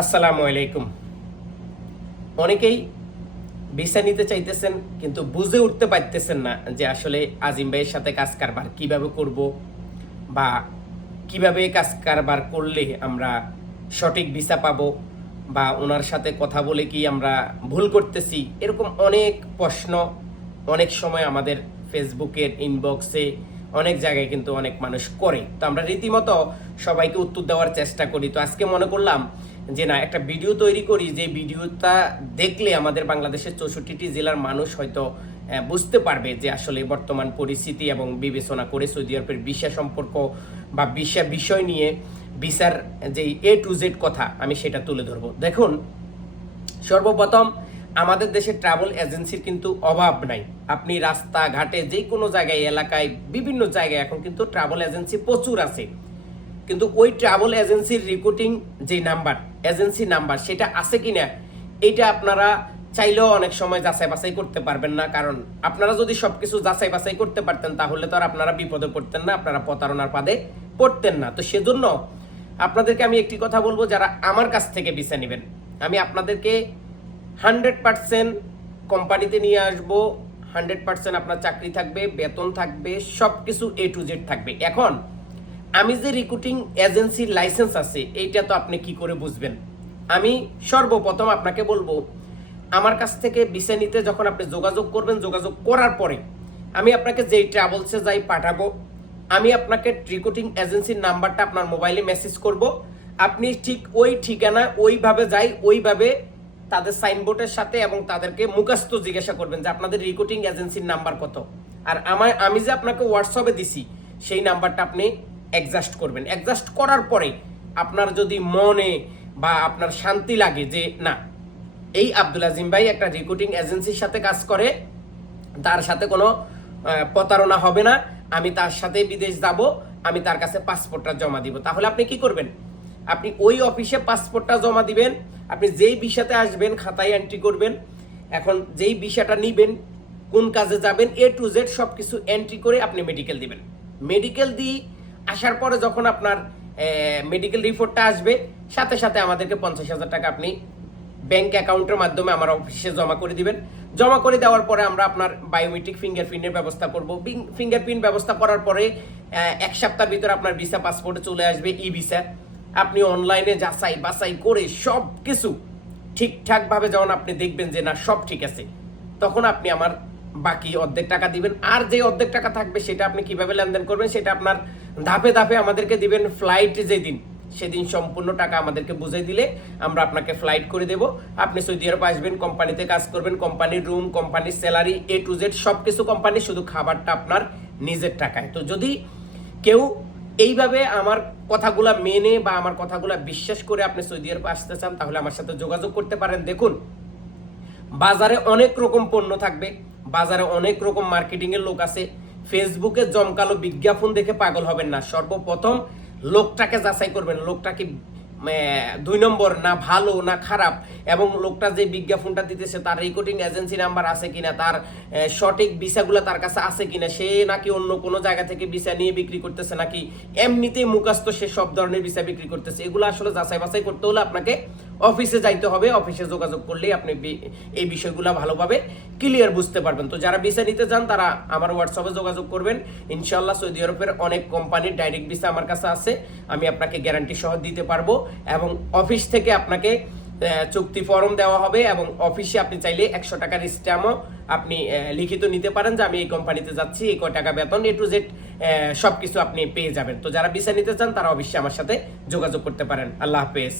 আসসালামু আলাইকুম। অনেকেই ভিসা নিতে চাইতেছেন কিন্তু বুঝে উঠতে পারতেছেন না যে আসলে আজিম ভাইয়ের সাথে কাজ কারবার কিভাবে করব বা কিভাবে কাজ কারবার করলে আমরা সঠিক ভিসা পাবো বা ওনার সাথে কথা বলে কি আমরা ভুল করতেছি, এরকম অনেক প্রশ্ন অনেক সময় আমাদের ফেসবুকের ইনবক্সে অনেক জায়গায় কিন্তু অনেক মানুষ করে। তো আমরা রীতিমতো সবাইকে উত্তর দেওয়ার চেষ্টা করি। তো আজকে মনে করলাম যে না, একটা ভিডিও তৈরি করি, যে ভিডিওটা দেখলে আমাদের বাংলাদেশের 64টি জেলার মানুষ হয়তো বুঝতে পারবে যে আসলে বর্তমান পরিস্থিতি এবং বিবেচনা করে সৌদি আরবের ভিসা সম্পর্ক বা ভিসা বিষয় নিয়ে ভিসার যে A to Z কথা আমি সেটা তুলে ধরবো। দেখুন, সর্বপ্রথম আমাদের দেশে ট্রাভেল এজেন্সির কিন্তু অভাব নাই। আপনি রাস্তাঘাটে যে কোনো জায়গায়, এলাকায়, বিভিন্ন জায়গায় এখন কিন্তু ট্রাভেল এজেন্সি প্রচুর আছে। কিন্তু ওই ট্রাভেল এজেন্সির রিক্রুটিং যে নাম্বার, এজেন্সি নাম্বার, সেটা আছে কিনা এইটা আপনারা চাইলেও অনেক সময় যাচাই বাছাই করতে পারবেন না। কারণ আপনারা যদি সবকিছু যাচাই বাছাই করতে পারতেন তাহলে তো আর আপনারা বিপদে পড়তেন না, আপনারা প্রতারণার ফাঁদে পড়তেন না। তো সেজন্য আপনাদেরকে আমি একটি কথা বলবো, যারা আমার কাছ থেকে ভিসা নেবেন, আমি আপনাদেরকে 100% কোম্পানিতে নিয়ে আসবো। 100% আপনার চাকরি থাকবে, বেতন থাকবে, সব কিছু A to Z থাকবে। এখন আমি যে রিক্রুটিং এজেন্সির লাইসেন্স আছে এইটা তো আপনি কি করে বুঝবেন? আমি সর্বপ্রথম আপনাকে বলবো, আমার কাছ থেকে ভিসা নিতে যখন আপনি যোগাযোগ করবেন, যোগাযোগ করার পরে আমি আপনাকে যেই ট্রাভেলসে যাই পাঠাবো, আমি আপনাকে রিক্রুটিং এজেন্সির নাম্বারটা আপনার মোবাইলে মেসেজ করব। আপনি ঠিক ওই ঠিকানা ওইভাবে যাই, ওইভাবে তাদের সাইনবোর্ডের সাথে এবং তাদেরকে মুখস্থ জিজ্ঞাসা করবেন যে আপনাদের রিক্রুটিং এজেন্সির নাম্বার কত। আর আমি যে আপনাকে হোয়াটসঅ্যাপে দিছি সেই নাম্বারটা আপনি অ্যাডজাস্ট করবেন। অ্যাডজাস্ট করার পরে আপনার যদি মনে বা আপনার শান্তি লাগে যে না, এই আব্দুল আজিম ভাই একটা রিক্রুটিং এজেন্সির সাথে কাজ করে, তার সাথে কোনো প্রতারণা হবে না, আমি তার সাথে বিদেশ যাব, আমি তার কাছে পাসপোর্টটা জমা দিব, তাহলে আপনি কি করবেন? আপনি ওই অফিসে পাসপোর্টটা জমা দিবেন। আপনি যেই ভিসাতে আসবেন খাতায় এন্ট্রি করবেন। এখন যেই ভিসাটা নিবেন, কোন কাজে যাবেন, A to Z সব কিছু এন্ট্রি করে আপনি মেডিকেল দিবেন। মেডিকেল দিয়ে আসার পরে যখন আপনার মেডিকেল রিপোর্টটা আসবে, সাথে সাথে আমাদেরকে 50,000 টাকা আপনি ব্যাংক অ্যাকাউন্টের মাধ্যমে আমার অফিসে জমা করে দিবেন। জমা করে দেওয়ার পরে আমরা আপনার বায়োমেট্রিক ফিঙ্গারপ্রিন্টের ব্যবস্থা করব। ফিঙ্গারপ্রিন্ট ব্যবস্থা করার পরে 1 সপ্তাহের ভিতরে আপনার ভিসা পাসপোর্টে চলে আসবে, ই ভিসা। আপনি অনলাইনে যাচাই বাছাই করে সব কিছু ঠিকঠাকভাবে যখন আপনি দেখবেন যে না সব ঠিক আছে, তখন আপনি আমার বাকি অর্ধেক টাকা দিবেন। আর যে অর্ধেক টাকা থাকবে সেটা আপনি কিভাবে লেনদেন করবেন সেটা আপনার ধাপে ধাপে আমাদেরকে দিবেন। ফ্লাইট যেদিন, সেদিন সম্পূর্ণ টাকা আমাদেরকে বুঝিয়ে দিলে আমরা আপনাকে ফ্লাইট করে দেব। আপনি সৌদি আরব আসবেন, কোম্পানিতে কাজ করবেন, কোম্পানির রুম, কোম্পানির স্যালারি, A to Z সব কিছু কোম্পানি, শুধু খাবারটা আপনার নিজের টাকায়। তো যদি কেউ এইভাবে আমার কথাগুলা মেনে বা আমার কথাগুলা বিশ্বাস করে আপনি সৌদি আরব আসতে চান, তাহলে আমার সাথে যোগাযোগ করতে পারেন। দেখুন, বাজারে অনেক রকম পণ্য থাকবে, বাজারে অনেক রকম মার্কেটিং এর লোক আছে। ফেসবুকে জমকালো বিজ্ঞাপন দেখে পাগল হবেন না। সর্বপ্রথম লোকটাকে যাচাই করবেন, লোকটা কি 2 নম্বর না ভালো না খারাপ, এবং লোকটা যে বিজ্ঞাপনটা দিতেছে তার রিক্রুটিং এজেন্সি নাম্বার আছে কিনা, তার সঠিক ভিসাগুলো তার কাছে আছে কিনা, সে নাকি অন্য কোনো জায়গা থেকে ভিসা নিয়ে বিক্রি করতেছে, নাকি এমনিতেই মুখস্থ সে সব ধরনের ভিসা বিক্রি করতেছে, এগুলো আসলে যাচাই বাছাই করতে হলে আপনাকে অফিসে যাইতে হবে। অফিসে যোগাযোগ করলেই আপনি এই বিষয়গুলো ভালোভাবে ক্লিয়ার বুঝতে পারবেন। তো যারা ভিসা নিতে চান তারা আমার হোয়াটসঅ্যাপে যোগাযোগ করবেন। ইনশাআল্লাহ সৌদি আরবের অনেক কোম্পানির ডাইরেক্ট ভিসা আমার কাছে আছে, আমি আপনাকে গ্যারান্টি সহ দিতে পারবো। এবং অফিস থেকে আপনাকে চুক্তি ফর্ম দেওয়া হবে, এবং অফিসে আপনি চাইলে 100 টাকার স্ট্যাম্পও আপনি লিখিত নিতে পারেন যে আমি এই কোম্পানিতে যাচ্ছি, এই কয় টাকা বেতন, A to Z সবকিছু আপনি পেয়ে যাবেন। তো যারা ভিসা নিতে চান তারা অবশ্যই আমার সাথে যোগাযোগ করতে পারেন। আল্লাহ হাফেজ।